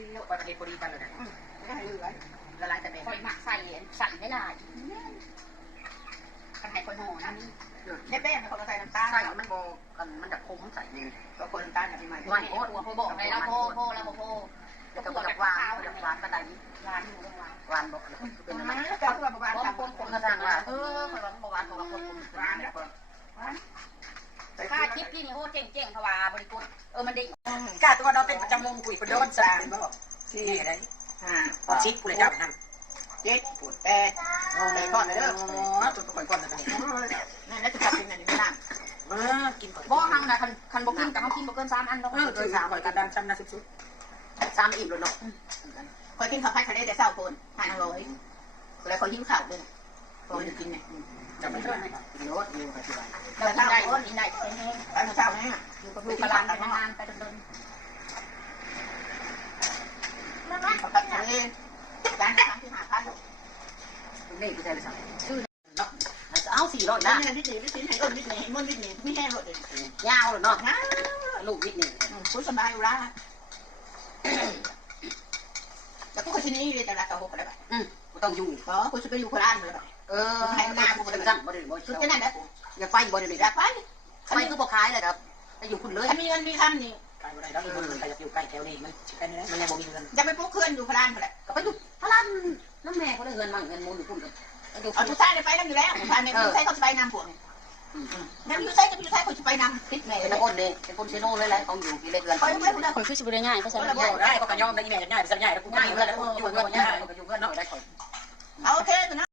ดีเยอะกว่าประเทศพอดีกันเลยนะไม่ได้เลยละลายแต่เป็น คอยหมักใส่ไม่ได้กันให้คนห่อนั่นนี่ เป๊ะๆเขาใส่น้ำตาล ใส่มันโบกันมันจะคมใส่นี่ ก็คนน้ำตาลพี่ใหม่ ไม่โอ้โหบอกเลยแล้วโพแล้วโพ แล้วก็จะหวานจะหวานกระได ร้านอยู่ร้าน หวานบอกเป็นอะไร แล้วก็ประมาณสามคน คนก็สร้างว่าคนเราหวานของเราคนหวานเนี่ย ค่าทิปที่นี่โหเจ๋งๆเพราะว่าบริกุลมันดี กาตัวเราเป็นประจำวงกุยประโดนสร้างเป็นบอกที่นี่ได้พอชิดกูเลยจับนั่น 7 8ไปก่อนเลยเด้อ จุดก่อนก่อนนะ นั่นแล้วจะจับเป็นอันนี้นะ มากินก่อน บ่หังนะคันบ่กินกับเขากินบ่เกิน3 อันต้อง ถือสามก่อนกระดังจำนะสุดๆสามอิ่มแล้วเนาะ คอยกินข้าวผัดทะเลแต่เช้าคนทานอร่อยแล้วเขาหิ้วข้าวด้วยพอจะกินเนี่ย จะไม่ได้กินรสเร็วไปทีไร เรากินได้กินได้ ไปเช้าเนี่ย อยู่กับลูกกระลานไปนานๆไปเดิน ข้าวผัดทะเลจานละ5,000 นี่คืออะไรสั่งชื่อเนาะเอา400 แล้ว นะ เนี่ยวิธีให้วิธีให้มันวิธีไม่แห้งหมดเลย ยาวเลยเนาะลูกวิทย์นี่ คุณสบายอยู่แล้วแล้วก็คนที่นี่เรียนแต่ละตะหกอะไรแบบ ต้องอยู่ อ๋อคุณจะไปอยู่โคราชเลย ให้หน้าบ่ได้สั่งบ่ได้บ่ คือจะนั่นแหละ อย่าไฟบ่ได้เลย อยากไป ไฟคือบ่ขายเลยครับไปอยู่คุณเลย ถ้ามีเงินมีคำนี่ ไกลบ่ได้แล้วอีกคนนึงใครจะอยู่ใกล้แถวนี้มันมันยังบ่มีเงิน จะไปปลุกเพื่อนอยู่โคราชเลย ก็ไปอยู่พระรามน้ำแม่เขาได้เงินมั่งเงินมูลอยู่พุ่นกันอยู่ เอาผู้ชายไปนั่งอยู่แล้วผู้ชายเนี่ยผู้ชายเขาจะไปนำผัวเนี่ยนั่นผู้ชายกับผู้ชายเขาจะไปนำติดแม่ เป็น เลย คนเด้เป็นคนเชโน่เลยแหละต้องอยู่กินเล็กเงิน คอยไม่ผู้ใด คนคือสิบ่ได้ง่ายก็ใช่ ได้ก็กระยอมได้แม่ง่ายสัญญาแล้วกูง่ายเงินแล้วอยู่เงินง่ายก็อยู่เงินน้อยได้คน เอาโอเคนะ